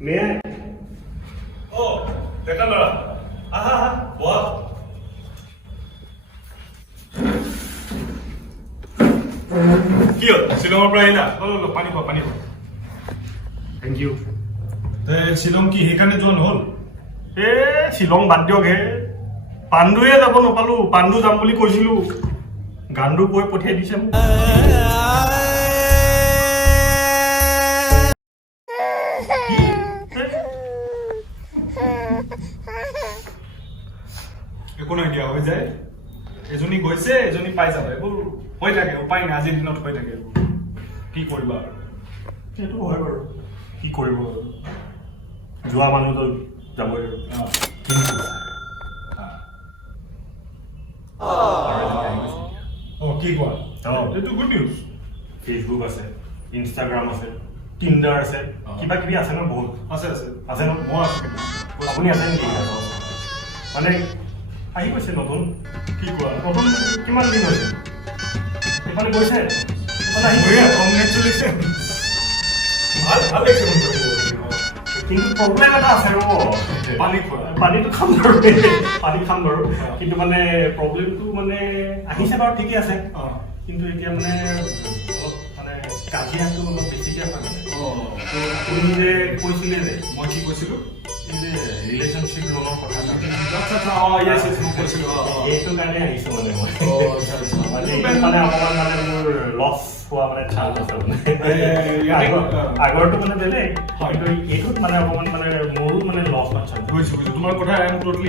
May I? Oh, ডেকা ল'ৰা আহা আহা বহা কি হ'ল শ্বিলঙৰ পৰা আহিলা পানী খোৱা Thank you. শ্বিলং কি সেইকাৰণে যোৱা নহ'ল শ্বিলং বাদ দিয়ক হে পাণ্ডুৱে যাব নাপালো পাণ্ডু যাম বুলি কৈছিলো গাণ্ডু কৈ পঠিয়াই দিছে মোক একো নাই দিয়া হৈ যায় এজনী গৈছে এজনী পাই যাব এইবোৰ হৈ থাকে উপায় নাই আজিৰ দিনত হৈ থাকে এইবোৰ কি কৰিবা আৰু সেইটো হয় বাৰু কি কৰিব যোৱা মানুহতো যাবই কি কোৱা এইটো গুড নিউজ ফেচবুক আছে ইনষ্টাগ্ৰাম আছে টিণ্ডাৰ আছে কিবা কিবি আছে ন বহুত আছে আছে আছে ন মই আছো আপুনি আছে নেকি মানে আহি গৈছে নতুন কি কোৱা নতুন কিমান দিন হৈছে এইফালে গৈছে আহি কংগ্ৰেচুলেশ্যন ভাল ভাল লাগিছে কিন্তু প্ৰব্লেম এটা আছে ৰ'ব পানী খোৱা পানীটো খাম বাৰু পানী খাম বাৰু কিন্তু মানে প্ৰব্লেমটো মানে আহিছে বাৰু ঠিকে আছে কিন্তু এতিয়া মানে অলপ মানে কাজিয়াটো অলপ বেছিকৈ হয় মানে আপুনি যে কৈছিলে যে মই কি কৈছিলোঁ এই যে ৰিলেশ্যনশ্বিপ লোনৰ কথা কৈছিলোঁ সেইটো কাৰণে আহিছোঁ মানে মই মানে অকণমান মানে মোৰ লছ হোৱা মানে চান্স আছে মানে আগৰটো মানে বেলেগ কিন্তু এইটোত মানে অকণমান মানে মোৰো মানে লছ হোৱা চান্স বুজিছোঁ তোমাৰ কথা I am totally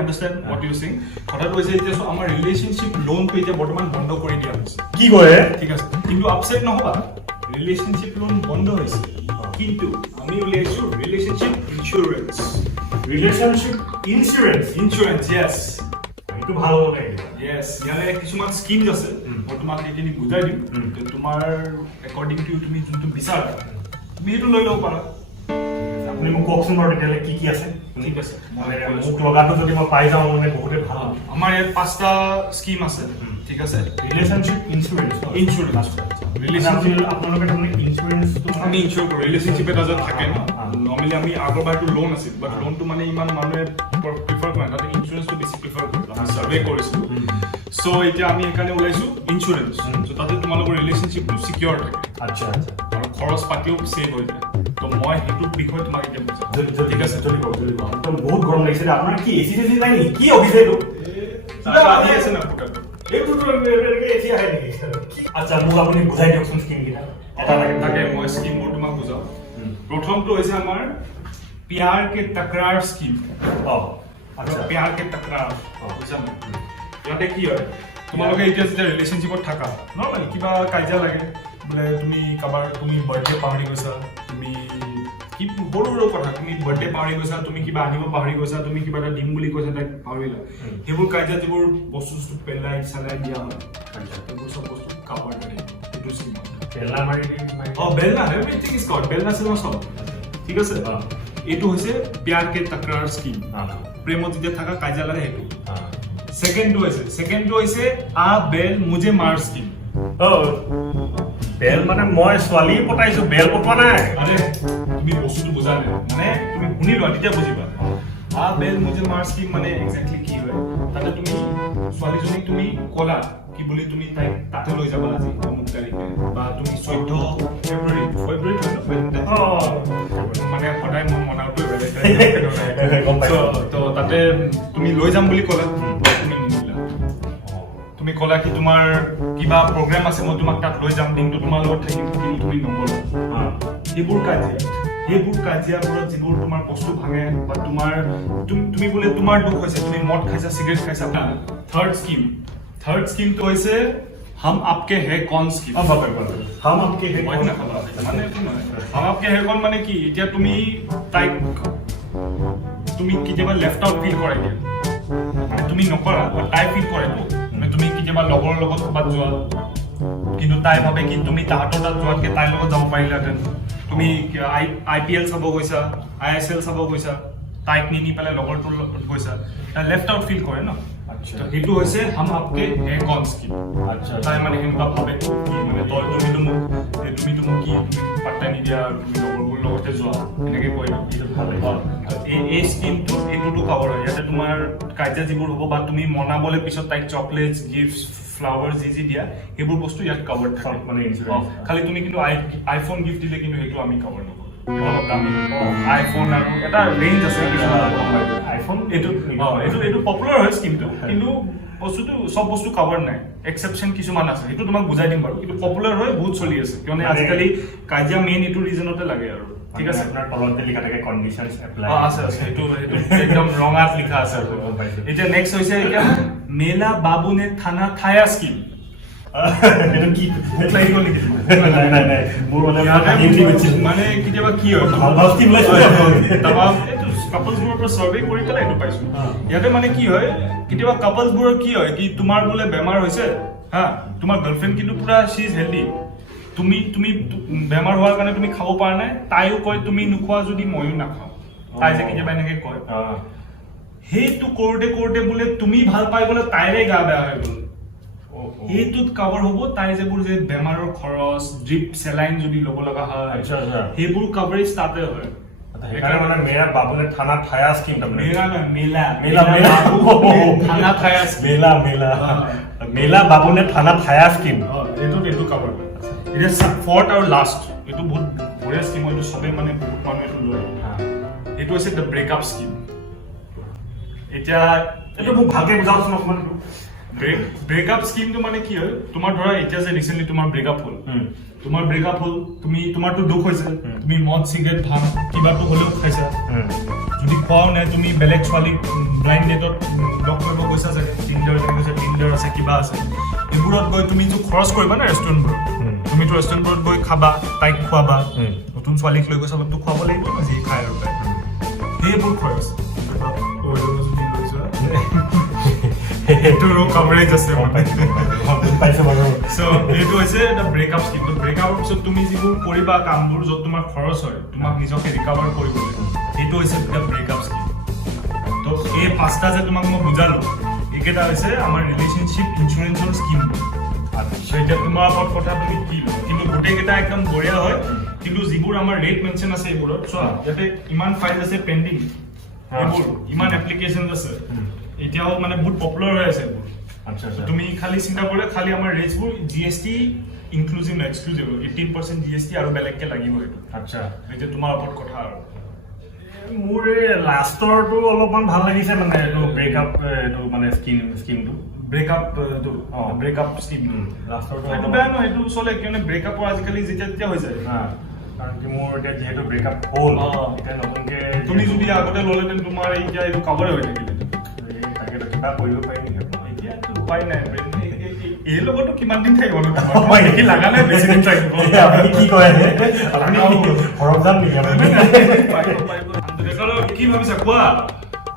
understand what you saying কথাটো হৈছে এতিয়া আমাৰ ৰিলেশ্যনশ্বিপ লোনটো এতিয়া বৰ্তমান বন্ধ কৰি দিয়া হৈছে কি কৰে ঠিক আছে কিন্তু আপছেট নহ'বা ৰিলেশ্যনশ্বিপ লোন বন্ধ হৈছে কিন্তু আমি উলিয়াইছোঁ ৰিলেশ্যনশ্বিপ ইঞ্চুৰেঞ্চ ইঞ্চুৰেঞ্চ য়েছ এইটো ভাল হ'ব লাগে য়েছ ইয়াৰে কিছুমান স্কিমছ আছে মই তোমাক সেইখিনি বুজাই দিম তোমাৰ একৰ্ডিং টু তুমি যোনটো বিচাৰা তুমি সেইটো লৈ ল'ব পাৰা আপুনি মোক কওকচোন বাৰু তেতিয়াহ'লে কি কি আছে ঠিক আছে মানে মোক লগাটো যদি মই পাই যাওঁ মানে বহুতে ভাল আমাৰ ইয়াত 5টা স্কিম আছে ঠিক আছে ৰিলেশ্যনশ্বিপ ইঞ্চুৰেঞ্চ আপোনালোকে তাৰমানে ইঞ্চুৰেঞ্চটো আমি ইনচিয়ৰ কৰোঁ ৰিলেশ্যনশ্বিপ এটা যে থাকে ন নৰ্মেলি আমি আগৰবাৰটো লোন আছিল বাট লোনটো মানে ইমান মানুহে প্ৰিফাৰ কৰে তাতে ইঞ্চুৰেঞ্চটো বেছি প্ৰিফাৰ কৰোঁ আমি ছাৰ্ভে কৰিছিলোঁ চ' এতিয়া আমি সেইকাৰণে ওলাইছোঁ ইঞ্চুৰেঞ্চ চ' তাতে তোমালোকৰ ৰিলেশ্যনশ্বিপটো চিকিয়ৰ থাকে আচ্ছা আৰু খৰচ পাতিও ছেভ হৈ যায় তো মই সেইটো বিষয়ে তোমাক এতিয়া বুজাম ঠিক আছে চলিব একদম বহুত গৰম লাগিছে আপোনাৰ কি এচি চেচি নাই নেকি কি অফিচ এইটো আহি আছে না ফুটাটো আচ্ছা মোক আপুনি বুজাই দিয়কচোন স্কিমকেইটা এটা লাগে তাকে মই স্কিমবোৰ তোমাক বুজাওঁ প্ৰথমটো হৈছে আমাৰ প্যাৰ কে তকৰাৰ স্কিম আচ্ছা প্যাৰ কে তকৰাৰ বুজিছা ইয়াতে কি হয় তোমালোকে এতিয়া যেতিয়া ৰিলেশ্যনশ্বিপত থাকা নৰ্মেলি কিবা কাজিয়া লাগে বোলে তুমি কাৰোবাৰ তুমি বাৰ্থডে পাহৰি গৈছা তুমি কি সৰু সৰু কথা তুমি বাৰ্থডে পাহৰি গৈছা তুমি কিবা আনিব পাহৰি গৈছা তুমি কিবা এটা দিম বুলি কৈছা তাইক পাহৰিলা সেইবোৰ কাজিয়া যিবোৰ বস্তু পেলাই চালাই দিয়া হয় সেইবোৰ চব বস্তু কাভাৰ কৰে সেইটো স্কিম বেলনা মাৰি বেলনা এভৰিথিং ইজ কল্ড বেলনা চেলনা চব ঠিক আছে এইটো হৈছে প্যাৰ কে তকৰাৰ স্কিম প্ৰেমত যেতিয়া থাকা কাজিয়া লাগে সেইটো ছেকেণ্ডটো হৈছে আ বেল মুজে মাৰ স্কিম বেল মানে মই ছোৱালী পতাইছো বেল পতোৱা নাই আৰে তুমি বস্তুটো বুজা নাই মানে তুমি শুনি লোৱা তেতিয়া বুজিবা আ বেল মুজে মাৰ স্কিম মানে এক্সেক্টলি কি হয় তাতে তুমি ছোৱালীজনীক তুমি ক'লা কি বুলি তুমি তাইক তাতে লৈ যাবা আজি অমুক তাৰিখে বা তুমি 14 ফেব্ৰুৱাৰী মানে সদায় মই মনাওটো তো তাতে তুমি লৈ যাম বুলি ক'লা তুমি নিমিলা তুমি ক'লা কি তোমাৰ কিবা প্ৰগ্ৰেম আছে মই তোমাক তাত লৈ যাম দিনটো তোমাৰ লগত থাকিম কিন্তু তুমি নগ'লা সেইবোৰ কাজিয়াবোৰত যিবোৰ তোমাৰ বস্তু ভাঙে বা তোমাৰ তুমি বোলে তোমাৰ দুখ হৈছে তুমি মদ খাইছা চিগাৰেট খাইছা থাৰ্ড স্কিমটো হৈছে हम आपके है कौन स्कीम हम आपके है মানে हम आपके है कौन মানে কি এতিয়া তুমি তাইক তুমি কেতিয়াবা লেফট আউট ফিল কৰাই দিয়া মানে তুমি নকৰা তাই ফিল কৰে মানে তুমি কেতিয়াবা লগৰ লগত ক'ৰবাত যোৱা কিন্তু তাই ভাবে কি তুমি তাহাঁতৰ তাত যোৱাতকৈ তাইৰ লগত যাব পাৰিলাহেঁতেন তুমি IPL চাব গৈছা ISL চাব গৈছা তাইক নি পেলাই লগৰটোৰ লগত গৈছা তাই লেফট আউট ফিল কৰে ন সেইটো হৈছে हम आपके है कौन स्कीम তাই মানে সেনেকুৱা ভাবে কি মানে তুমিতো মোক কি তুমি পাত্তা নিদিয়া তুমি লগৰবোৰ লগত ঘৰতে যোৱা এনেকে কৈ দিওঁ এই স্কিমটো এইটোতো কভাৰ হয় ইয়াতে তোমাৰ কাজিয়া যিবোৰ হ'ব বা তুমি মনাবলৈ পিছত তাইক চকলেটছ গিফ্টছ ফ্লাৱাৰ্ছ যি দিয়া সেইবোৰ বস্তু ইয়াত কভাৰ থাকে মানে ইঞ্চুৰেঞ্চ খালি তুমি কিন্তু আইফোন গিফ্ট দিলে কিন্তু সেইটো আমি কভাৰ নকৰোঁ আইফোন আৰু এটা ৰেঞ্জ আছে আইফোন এইটো পপুলাৰ হয় স্কিমটো কিন্তু বস্তুটো চব বস্তু কভাৰ নাই এক্সেপশ্যন কিছুমান আছে সেইটো তোমাক বুজাই দিম বাৰু কিন্তু পপুলাৰ হয় বহুত চলি আছে কিয়নো আজিকালি কাজিয়া মেইন এইটো ৰিজনতে লাগে আৰু ঠিক আছে আপোনাৰ তলত যে লিখা থাকে কণ্ডিশ্যনছ এপ্লাই আছে সেইটো একদম ৰঙাত লিখা আছে আৰু এতিয়া নেক্সট হৈছে এতিয়া মেলা বাবুনে থানা থায়া স্কিম এইটো কি মোক লাগি গ'ল নেকি নাই মোৰ মানে কেতিয়াবা কি হয় ভাল স্কিম লাইছে কাপলছবোৰৰ পৰা চাৰ্ভে কৰি পেলাই এইটো পাইছো ইয়াতে মানে কি হয় কেতিয়াবা কাপলছবোৰৰ কি হয় কি তোমাৰ বোলে বেমাৰ হৈছে হা তোমাৰ গাৰ্লফ্ৰেণ্ড কিন্তু পুৰা শি ইজ হেল্ডি তুমি বেমাৰ হোৱাৰ কাৰণে তুমি খাব পৰা নাই তাইও কয় তুমি নোখোৱা যদি ময়ো নাখাওঁ তাই যে কেতিয়াবা এনেকে কয় সেইটো কৰোঁতে বোলে তুমি ভাল পাই গ'লে তাইৰে গা বেয়া হৈ গ'ল এইটোত কভাৰ হ'ব তাই যিবোৰ যে বেমাৰৰ খৰচ ড্ৰিপ চেলাইন যদি ল'ব লগা হয় সেইবোৰ কভাৰেজ তাতে হয় সেইকাৰণে মানে মেৰা বাবুনে থানা থায়া স্কিম তাৰমানে মেলা বাবুনে থানা থায়া স্কিম এইটো কভাৰ হয় এতিয়া ফৰ্থ আৰু লাষ্ট এইটো বহুত বঢ়িয়া স্কিম এইটো চবেই মানে বহুত মানুহে এইটো লয় এইটো হৈছে দ্য ব্ৰেকআপ স্কিম এতিয়া এইটো মোক ভালকে বুজাওকচোন অকণমান ব্ৰেকআপ স্কিমটো মানে কি হয় তোমাৰ ধৰা এতিয়া যে ৰিচেণ্টলি তোমাৰ ব্ৰেকআপ হ'ল তুমি তোমাৰতো দুখ হৈছে তুমি মদ চিগাৰেট ভাং কিবাটো হ'লেও খাইছা যদি খোৱাও নাই তুমি বেলেগ ছোৱালীক ব্লাইণ্ড ডেটত লগ কৰিব গৈছা চাগে টিণ্ডাৰ আছে কিবা আছে এইবোৰত গৈ তুমি যে খৰচ কৰিবা না ৰেষ্টুৰেণ্টবোৰত তুমিতো ৰেষ্টুৰেণ্টবোৰত গৈ খাবা তাইক খুৱাবা নতুন ছোৱালীক লৈ গৈছা তো খুৱাব লাগিব না যি খাই আৰু তাই সেইবোৰ খৰচ এইটোৰো কভাৰেজ আছে চ' এইটো হৈছে এটা ব্ৰেকআপ স্কিম ব্ৰেকআপৰ পিছত তুমি যিবোৰ কৰিবা কামবোৰ য'ত তোমাৰ খৰচ হয় তোমাক নিজকে ৰিকভাৰ কৰিবলৈ সেইটো হৈছে এটা ব্ৰেকআপ স্কিম তো এই পাঁচটা যে তোমাক মই বুজালো এইকেইটা হৈছে আমাৰ ৰিলেশ্যনশ্বিপ ইঞ্চুৰেঞ্চৰ স্কিম এতিয়া তোমাৰ ওপৰত কথা তুমি কি লোৱা কিন্তু গোটেইকেইটা একদম বঢ়িয়া হয় কিন্তু যিবোৰ আমাৰ ৰেট মেনশ্যন আছে এইবোৰত চোৱা ইয়াতে ইমান ফাইল আছে পেণ্ডিং এইবোৰ ইমান এপ্লিকেশ্যন আছে এতিয়াও মানে বহুত পপুলাৰ হৈ আছে এইবোৰ তুমি খালি চিন্তা কৰিলে খালি আমাৰ ৰেটছবোৰ জিএছটি ইনক্লুজিভ না এক্সক্লুজিভ 18% জিএছটি আৰু বেলেগকে লাগিব এইটো এতিয়া তোমাৰ ওপৰত কথা আৰু মোৰ এই লাষ্টৰটো অলপমান ভাল লাগিছে মানে এইটো ব্ৰেকআপ এইটো মানে স্কিমটো ব্ৰেকআপ স্কিম লাষ্টৰটো এইটো বেয়া নহয় এইটো চলে কিয়নো ব্ৰেকআপৰ আজিকালি যেতিয়া হৈ যায় কাৰণ কি মোৰ এতিয়া যিহেতু ব্ৰেকআপ হ'ল এতিয়া নতুনকে তুমি যদি আগতে ল'লেহেঁতেন তোমাৰ এতিয়া এইটো কভাৰে হৈ থাকিলে তাকেতো কিবা কৰিব পাৰিম নেকি এতিয়াতো উপায় নাই এই লগতো কিমান দিন থাকিব দেখি লাগা নাই বেছি দিন থাকিব আপুনি কি কয় আপুনি ঘৰত যাম নেকি কি ভাবিছা কোৱা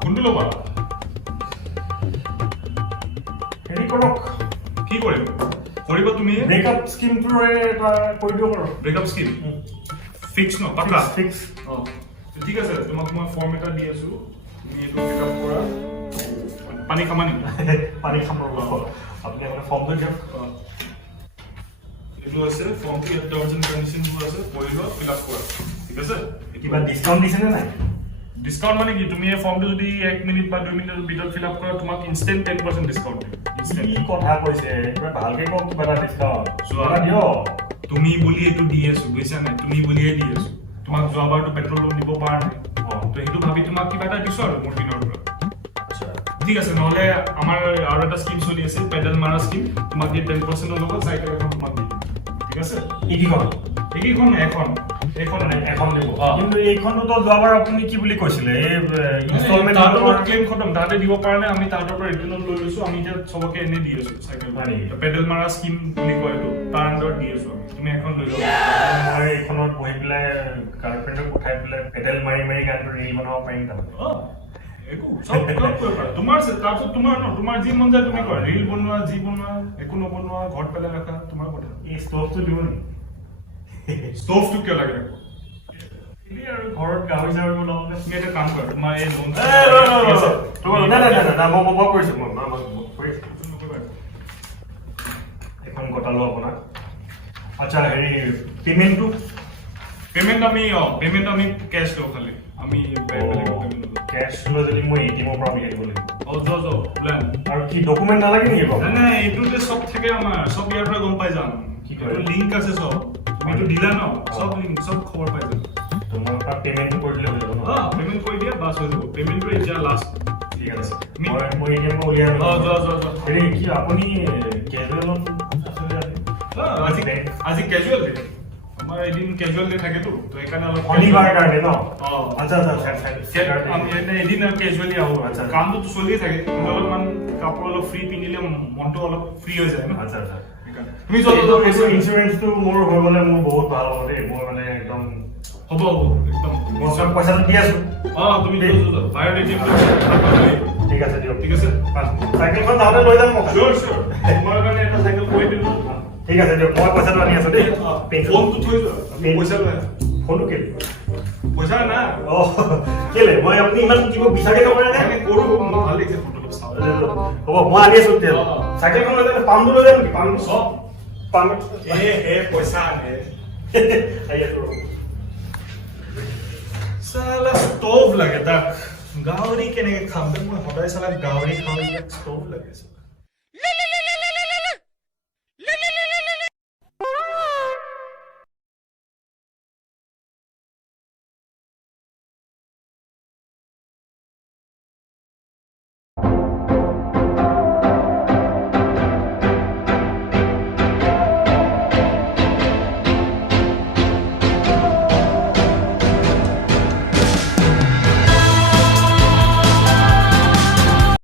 কোনটো ল'বা হেৰি কৰক কি কৰিম কৰিব তুমি ব্ৰেকআপ স্কিমটোৰে এটা কৰি দিয়ক আৰু ব্ৰেকআপ স্কিম ফিক্স ন পাক্কা ফিক্স ঠিক আছে তোমাক মই ফৰ্ম এটা দি আছো তুমি এইটো ব্ৰেকআপ কৰা পানী খাবা নেকি পানী খাব আপুনি আপোনাৰ ফৰ্মটো দিয়ক এইটো আছে ফৰ্মটো ইয়াত টাৰ্মছ এণ্ড কণ্ডিশ্যনবোৰ আছে পঢ়ি লোৱা ফিল আপ কৰা ঠিক আছে কিবা ডিছকাউণ্ট দিছেনে নাই ডিছকাউণ্ট মানে কি তুমি এই ফৰ্মটো যদি 1 মিনিট বা 2 মিনিটৰ ভিতৰত ফিল আপ কৰা তোমাক ইনষ্টেণ্ট 10% ডিছকাউণ্ট দিম কি কথা কৈছে ভালকে কওক কিবা এটা ডিছকাউণ্ট চোৱা দিয়ক তুমি বুলি এইটো দি আছো বুজিছা নাই তুমি বুলিয়ে দি আছো তোমাক যোৱাবাৰটো পেট্ৰল লোন দিব পৰা নাই তো সেইটো ভাবি তোমাক কিবা এটা দিছো আৰু মোৰ পিনৰ পৰা ঠিক আছে নহ'লে আমাৰ আৰু এটা স্কিম চলি আছে পেডেল মাৰা স্কিম তোমাক দিয়ে 10%ৰ লগত চাইকেল এখন তোমাক দিম ঠিক আছে এইকেইখন এখন দিব কিন্তু এইখনতো যোৱাবাৰ আপুনি কি বুলি কৈছিলে এই ইনষ্টলমেণ্ট ক্লেইম খতম তাতে দিব পৰা নাই আমি তাৰ পৰা ৰিটাৰ্ণ লৈ লৈছো আমি এতিয়া চবকে এনে দি আছো চাইকেল পেডেল মাৰা স্কিম বুলি কয় এইটো তাৰ আণ্ডাৰত দি আছো তুমি এখন লৈ লোৱা মই এইখনত বহি পেলাই গাৰ্লফ্ৰেণ্ডক উঠাই পেলাই পেডেল মাৰি গানটো ৰীল বনাব পাৰিম তাৰপিছত তোমাৰ যি মন যায় তুমি কৰা ৰীল বনোৱা যি বনোৱা একো নবনোৱা ঘৰত পেলাই ৰাখা তোমাৰ কথা এই ষ্টভটো দিব নেকি ষ্টভটো কিয় লাগে আৰু ঘৰত গাহৰি চাহৰি বনাবলৈ তুমি এটা কাম কৰা তোমাৰ এই লোন মই কৰিছো এখন কটালো আপোনাক আচ্ছা হেৰি পেমেণ্টটো পেমেন্ট আমি কেছ লওঁ খালি আমি বেলেগ পেমেন্ট কেছ লৈ যদি মই এটিএমৰ পৰা উলিয়াই দিব লাগিব ওলাম আৰু কি ডকুমেণ্ট নালাগে নেকি বাৰু নাই এইটোতে চব থাকে আমাৰ চব ইয়াৰ পৰা গম পাই যাম কি কৰে? লিংক আছে চব তুমিতো দিলা ন চব লিংক চব খবৰ পাই যাম তোমাৰ পৰা পেমেণ্টটো কৰি দিলে হৈ যাব ন পেমেন্ট কৰি দিয়া বাছ হৈ যাব পেমেন্টটো এতিয়া লাষ্ট ঠিক আছে মই এটিএম পৰা উলিয়াই যোৱা হেৰি কি আপুনি কেজুৱেলত আচলতে আজি কেজুৱেল ডে আমাৰ এদিন কেজুৱেল ডে থাকেতো তো সেইকাৰণে অলপ শনিবাৰ কাৰণে ন আচ্ছা আমি এদিন কেজুৱেলি আহোঁ আচ্ছা। কামটোতো চলিয়ে থাকে অলপমান কাপোৰ অলপ ফ্ৰী পিন্ধিলে মনটো অলপ ফ্ৰী হৈ যায় ন আচ্ছা সেইকাৰণে তুমি যোৱা ইঞ্চুৰেঞ্চটো মোৰ হৈ গ'লে মোৰ বহুত ভাল হ'ব দেই মই মানে একদম হ'ব একদম মই চব পইচাটো দি আছো তুমি বাহিৰত এটিএম ঠিক আছে দিয়ক ঠিক আছে চাইকেলখন যাওঁতে লৈ যাম মই চিয়'ৰ তোমাৰ কাৰণে এটা চাইকেল কৰি দিলোঁ ঠিক আছে দিয়ক মই পইচাটো আনি আছো দেই ফোনটো থৈ যোৱা পইচা লৈ ফোনটো কেলে পইচা না কেলে মই আপুনি ইমান কিবা বিচাৰি নকৰে নে মানে কৰোঁ মোৰ ভাল লাগিছে ফোনটো অলপ চাওঁ হ'ব মই আনি আছো তেতিয়া চাইকেলখন লৈ যাম পামটো লৈ যাম নেকি পামটো চব পাম পইচা আনে আহি আছো চালা ষ্টভ লাগে তাক গাহৰি কেনেকে খাম মই সদায় চালা গাহৰি খাওঁ ষ্টভ লাগে